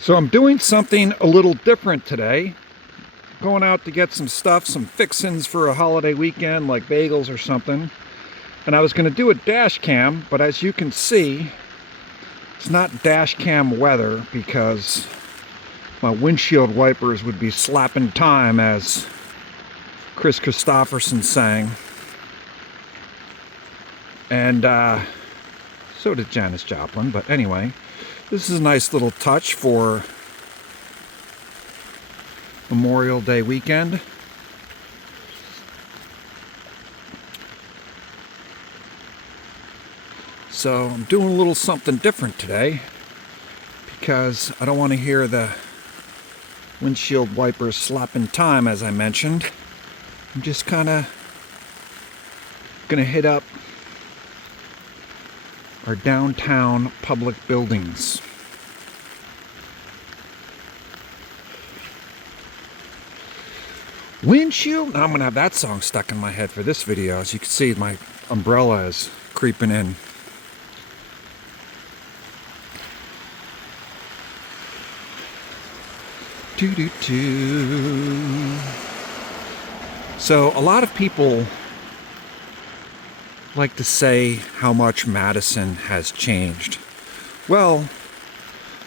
So I'm doing something a little different today. Going out to get some stuff, some fixins for a holiday weekend, like bagels or something. And I was going to do a dash cam, but as you can see, it's not dash cam weather because my windshield wipers would be slapping time, as Chris Christopherson sang. And so did Janis Joplin. But anyway, this is a nice little touch for Memorial Day weekend. So I'm doing a little something different today because I don't want to hear the windshield wipers slapping time, as I mentioned. I'm just kind of gonna hit up our downtown public buildings. Windshield? I'm gonna have that song stuck in my head for this video. As you can see, my umbrella is creeping in. Doo-doo-doo. So a lot of people like to say how much Madison has changed. Well,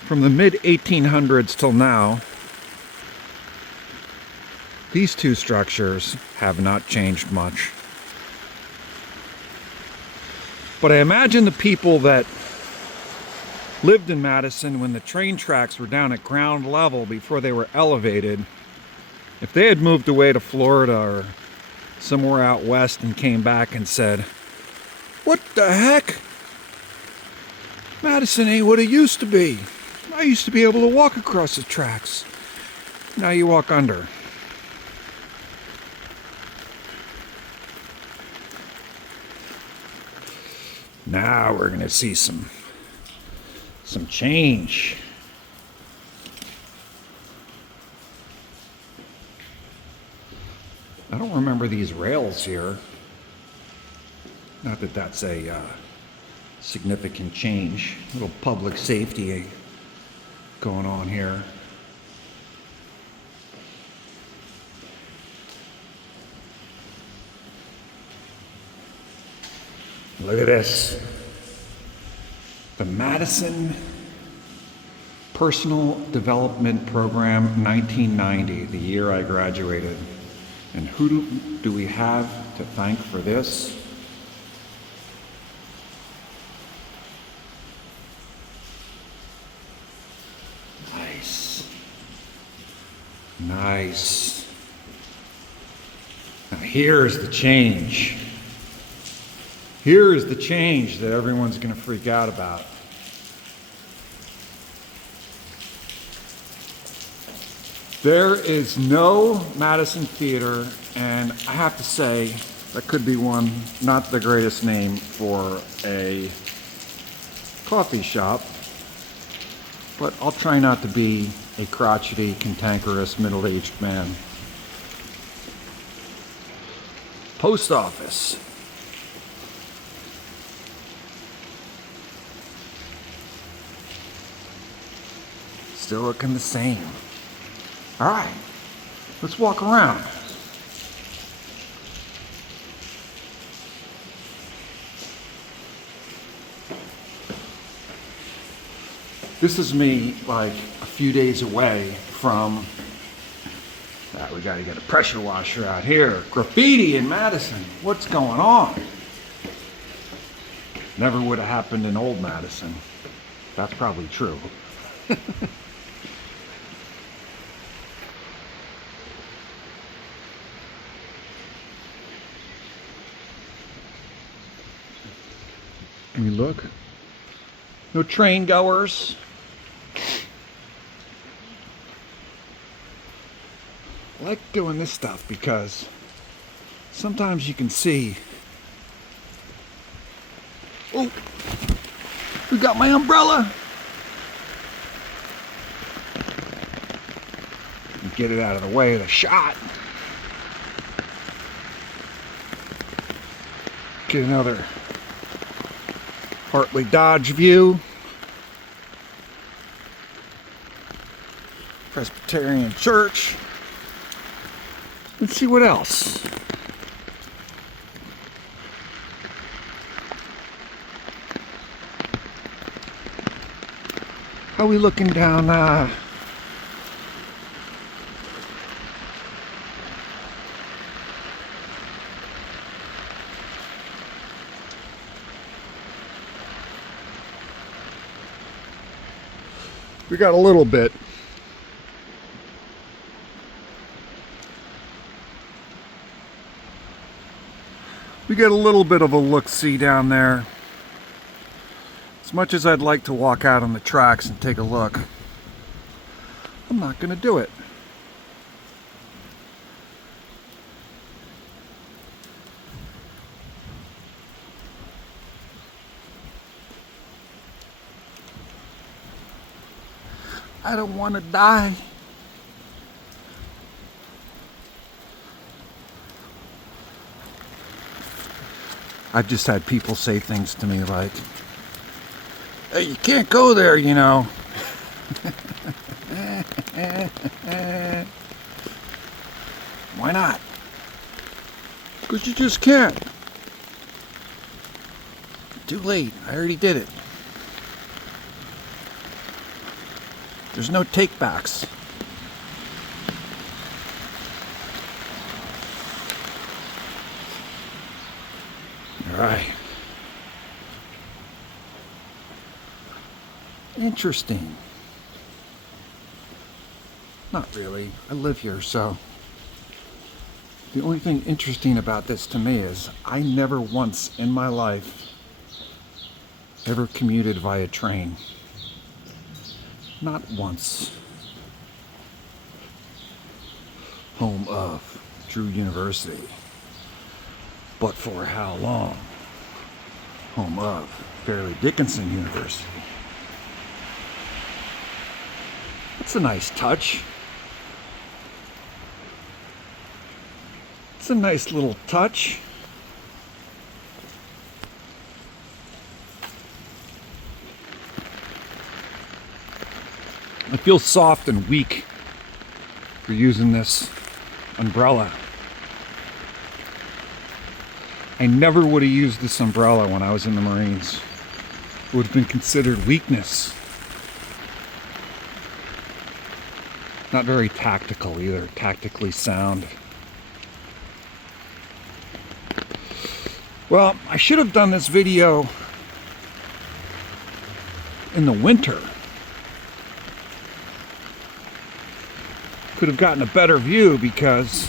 from the mid-1800s till now, these two structures have not changed much. But I imagine the people that lived in Madison when the train tracks were down at ground level before they were elevated, if they had moved away to Florida or somewhere out west and came back and said, "What the heck? Madison ain't what it used to be. I used to be able to walk across the tracks. Now you walk under." Now we're gonna see some change. I don't remember these rails here. Not that that's a significant change. A little public safety going on here. Look at this. The Madison Personal Development Program 1990, the year I graduated. And who do we have to thank for this? Nice. Nice. Now here's the change. Here's the change that everyone's going to freak out about. There is no Madison Theater, and I have to say, that could be one, not the greatest name for a coffee shop, but I'll try not to be a crotchety, cantankerous, middle-aged man. Post office. Still looking the same. All right, let's walk around. This is me like a few days away from, we gotta get a pressure washer out here. Graffiti in Madison, what's going on? Never would have happened in old Madison. That's probably true. Can we look? No train goers. I like doing this stuff because sometimes you can see. Oh, we got my umbrella. Get it out of the way of the shot. Get another Hartley Dodge view. Presbyterian Church. Let's see what else. How are we looking down? We got a little bit. We get a little bit of a look-see down there. As much as I'd like to walk out on the tracks and take a look, I'm not going to do it. I don't want to die. I've just had people say things to me like, hey, you can't go there, you know. Why not? Because you just can't. Too late. I already did it. There's no take-backs. All right. Interesting. Not really. I live here, so the only thing interesting about this to me is I never once in my life ever commuted via train. Not once. Home of Drew University. But for how long? Home of Fairleigh Dickinson University. That's a nice touch. It's a nice little touch. I feel soft and weak for using this umbrella. I never would have used this umbrella when I was in the Marines. It would have been considered weakness. Not very tactical either, tactically sound. Well, I should have done this video in the winter. Could have gotten a better view because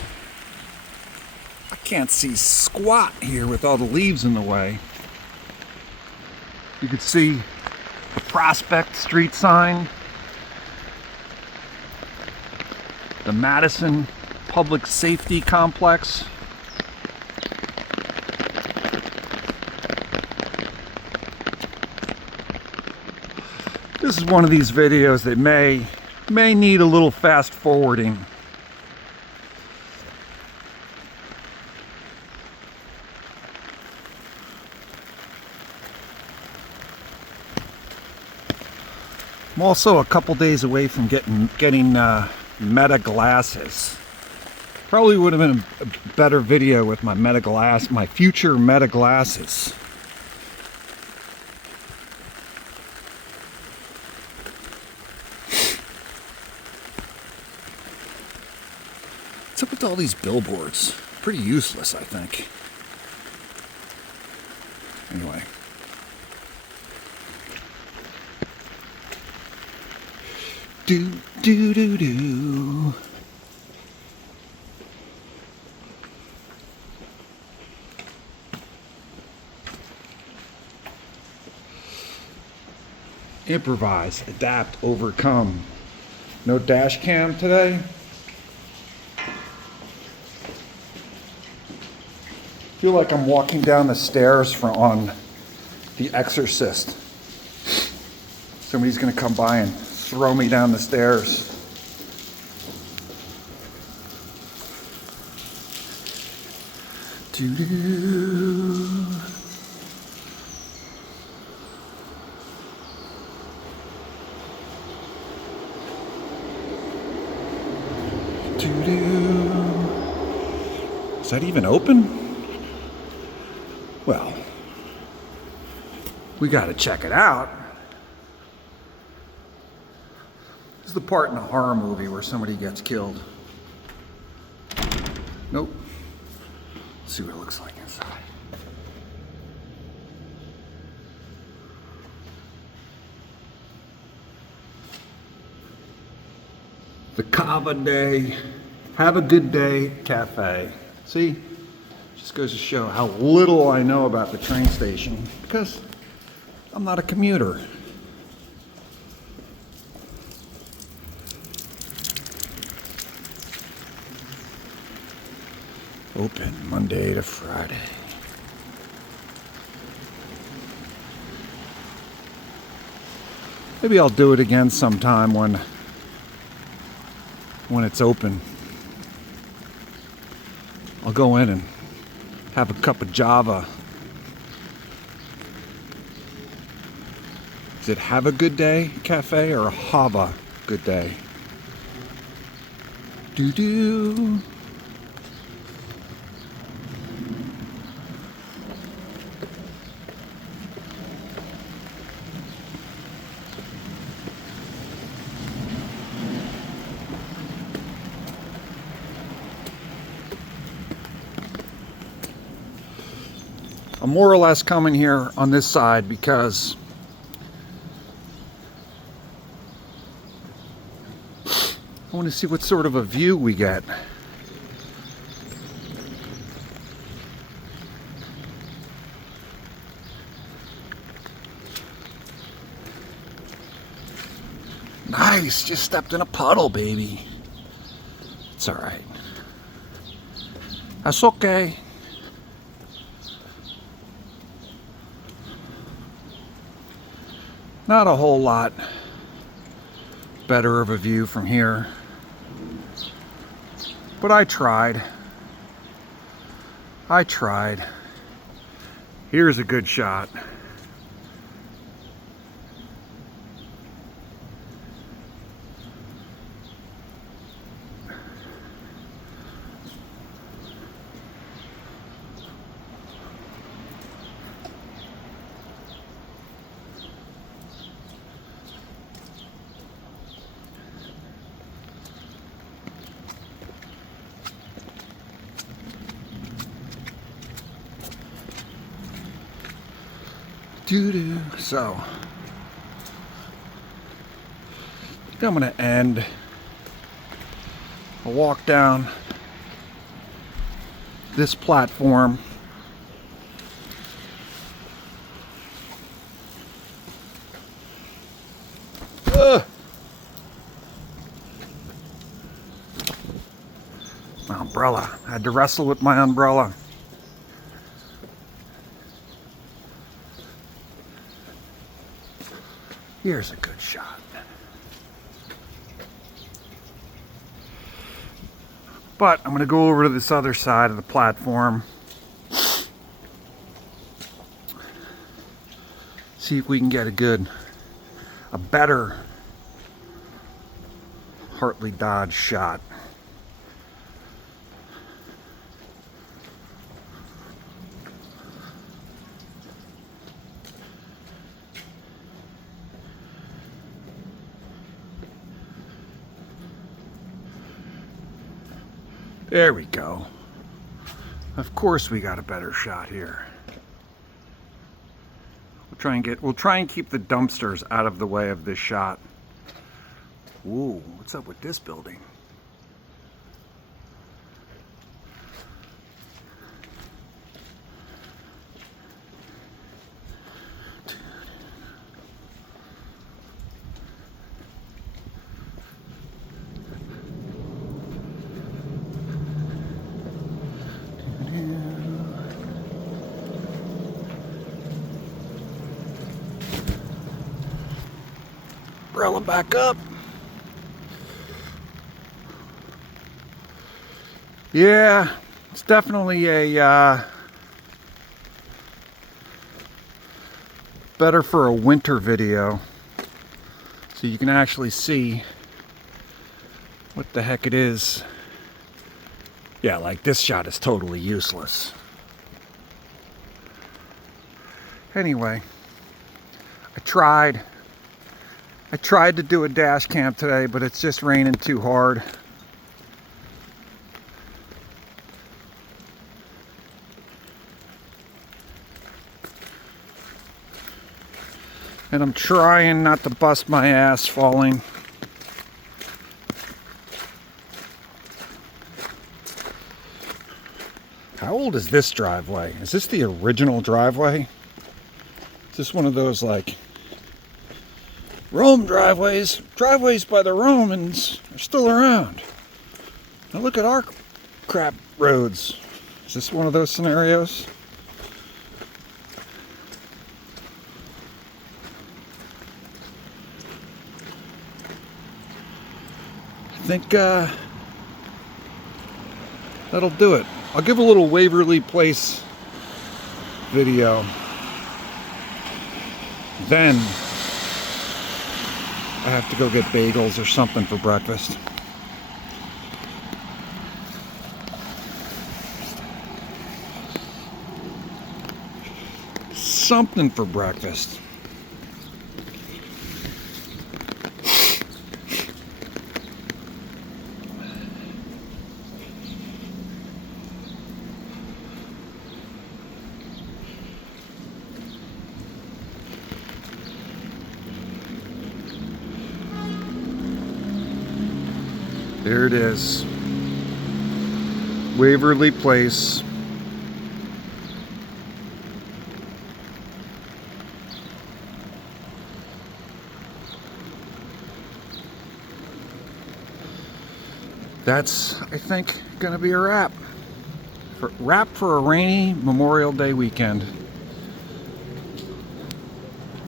I can't see squat here with all the leaves in the way. You could see the Prospect Street sign, the Madison Public Safety Complex. This is one of these videos that may need a little fast forwarding. I'm also a couple days away from getting Meta glasses. Probably would have been a better video with my my future Meta glasses. What's up with all these billboards? Pretty useless, I think. Anyway. Do, do, do, do. Improvise, adapt, overcome. No dash cam today? I feel like I'm walking down the stairs on The Exorcist. Somebody's gonna come by and throw me down the stairs. Doo-doo. Is that even open? Well, we gotta check it out. This is the part in a horror movie where somebody gets killed. Nope. Let's see what it looks like inside. The Kava Day, Have a Good Day Cafe. See? Just goes to show how little I know about the train station because I'm not a commuter. Open Monday to Friday. Maybe I'll do it again sometime when it's open. I'll go in and have a cup of Java. Is it Have a Good Day Cafe or Have a Good Day? Doo-doo. I'm more or less coming here on this side because I want to see what sort of a view we get. Nice, just stepped in a puddle, baby. It's all right. That's okay. Not a whole lot better of a view from here, but I tried. Here's a good shot. So, I think I'm going to end a walk down this platform. My umbrella. I had to wrestle with my umbrella. Here's a good shot. But I'm going to go over to this other side of the platform. See if we can get a better Hartley Dodge shot. There we go. Of course we got a better shot here. We'll try and keep the dumpsters out of the way of this shot. Ooh, what's up with this building? Umbrella back up. Yeah, it's definitely a better for a winter video, so you can actually see what the heck it is Yeah, like this shot is totally useless. Anyway, I tried to do a dash cam today, but it's just raining too hard. And I'm trying not to bust my ass falling. How old is this driveway? Is this the original driveway? Is this one of those like Rome driveways? Driveways by the Romans are still around. Now look at our crap roads. Is this one of those scenarios? I think that'll do it. I'll give a little Waverly Place video. Then I have to go get bagels or something for breakfast. Something for breakfast. There it is. Waverly Place. That's, I think, gonna be a wrap. For a rainy Memorial Day weekend.